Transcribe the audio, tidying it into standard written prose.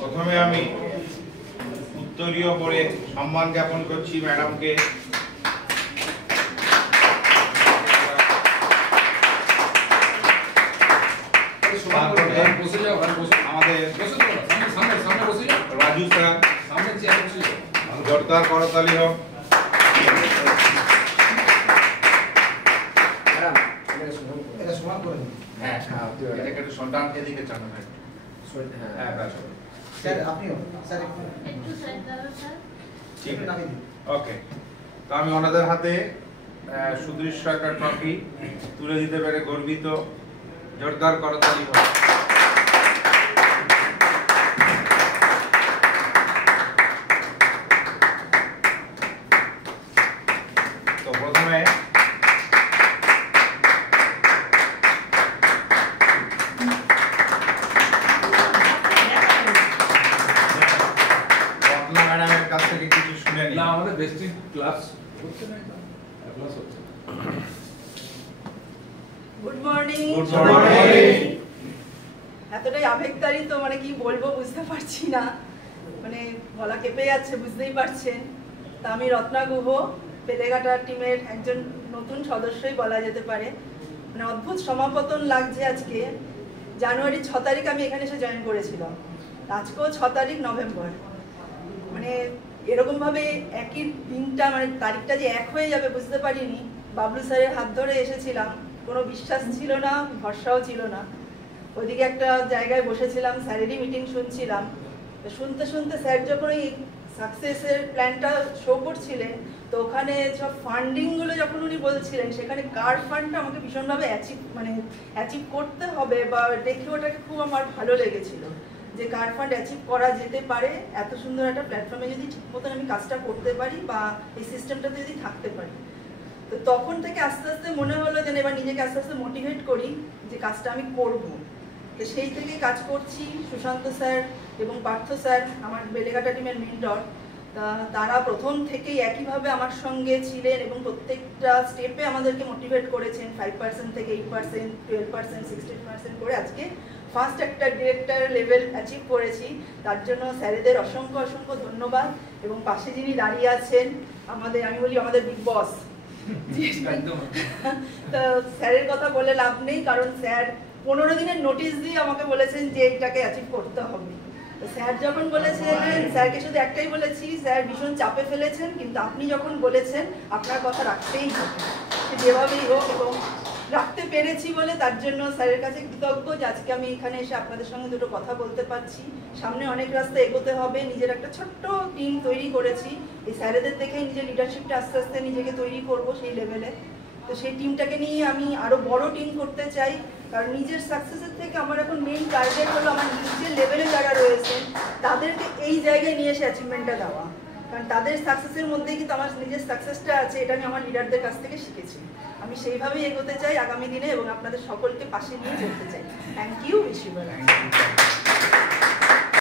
প্রথমে আমি উত্তরীয় পড়ে সম্মান জ্ঞাপন করছি ম্যাডামকে। আমাদের রাজু স্যার, জোরদার করতালি হোক। ওকে, তো আমি ওনাদের হাতে সুদৃশ্য একটা ট্রফি তুলে দিতে পেরে গর্বিত। জোরদার করতালি হোক। তো প্রথমে ম্যাডামের কাছ থেকে কিছু শুনে নিই। আমাদের বেস্টিং ক্লাস হচ্ছে না, ক্লাস হচ্ছে। Good morning. Good morning. এতটাই আবেগতাড়িত মানে কি বলবো বুঝতে পারছি না, মানে গলা কেঁপে যাচ্ছে বুঝতেই পারছেন। তা আমি রত্না গুহ, বেলেঘাটা টিমের একজন নতুন সদস্যই বলা যেতে পারে। মানে অদ্ভুত সমাপতন লাগছে আজকে। জানুয়ারি 6 তারিখ আমি এখানে এসে জয়েন করেছিলাম, আজকেও 6 তারিখ নভেম্বর। মানে এরকমভাবে একই দিনটা মানে তারিখটা যে এক হয়ে যাবে বুঝতে পারিনি। বাবলু স্যারের হাত ধরে এসেছিলাম, কোনো বিশ্বাস ছিল না, ভরসাও ছিল না। ওইদিকে একটা জায়গায় বসেছিলাম, স্যারেরই মিটিং শুনছিলাম। শুনতে শুনতে স্যার যখন এই সাকসেসের প্ল্যানটা শো করছিলেন, তো ওখানে সব ফান্ডিংগুলো যখন উনি বলছিলেন, সেখানে কার ফান্ডটা আমাকে ভীষণভাবে অ্যাচিভ করতে হবে বা দেখে ওটাকে খুব আমার ভালো লেগেছিল যে কার ফান্ড অ্যাচিভ করা যেতে পারে এত সুন্দর একটা প্ল্যাটফর্মে যদি ঠিক মতন আমি কাজটা করতে পারি বা এই সিস্টেমটাতে যদি থাকতে পারি। তো তখন থেকে আস্তে আস্তে মনে হলো যে এবার নিজেকে আস্তে আস্তে মোটিভেট করি যে কাজটা আমি করব। তো সেই থেকে কাজ করছি। সুশান্ত স্যার এবং পার্থ স্যার আমার বেলেঘাটা টিমের মেন্টর, তারা প্রথম থেকেই একইভাবে আমার সঙ্গে ছিলেন এবং প্রত্যেকটা স্টেপে আমাদেরকে মোটিভেট করেছেন। 5% থেকে 8%, 12%, 16% করে আজকে ফার্স্ট একটা ডিরেক্টর লেভেল অ্যাচিভ করেছি। তার জন্য স্যারেদের অসংখ্য অসংখ্য ধন্যবাদ। এবং পাশে যিনি দাঁড়িয়ে আছেন আমাদের, আমি বলি আমাদের বিগ বস, তো স্যারের কথা বলে লাভ নেই, কারণ স্যার 15 দিনের নোটিশ দিয়ে আমাকে বলেছেন যে এটাকে অ্যাচিভ করতে হবে। তো স্যার যখন বলেছেন, স্যারকে শুধু একটাই বলেছি, স্যার ভীষণ চাপে ফেলেছেন, কিন্তু আপনি যখন বলেছেন আপনার কথা রাখতেই হবে যেভাবেই হোক, এবং রাখতে পেরেছি বলে তার জন্য স্যারের কাছে কৃতজ্ঞ যে আজকে আমি এখানে এসে আপনাদের সঙ্গে দুটো কথা বলতে পারছি। সামনে অনেক রাস্তা এগোতে হবে। নিজের একটা ছোট্ট টিম তৈরি করেছি, এই স্যারেদের দেখেই নিজের লিডারশিপটা আস্তে আস্তে নিজেকে তৈরি করব সেই লেভেলে। তো সেই টিমটাকে নিয়ে আমি আরও বড় টিম করতে চাই, কারণ নিজের সাকসেসের থেকে আমার এখন মেইন টার্গেট হলো আমার নিজের লেভেলে যারা রয়েছেন তাদেরকে এই জায়গায় নিয়ে এসে অ্যাচিভমেন্টটা দেওয়া, কারণ তাদের সাকসেসের মধ্যেই কিন্তু আমার নিজের সাকসেসটা আছে। এটা আমি আমার লিডারদের কাছ থেকে শিখেছি। আমি সেইভাবেই এগোতে চাই আগামী দিনে এবং আপনাদের সকলকে পাশে নিয়ে চলতে চাই। Thank you, wish you well.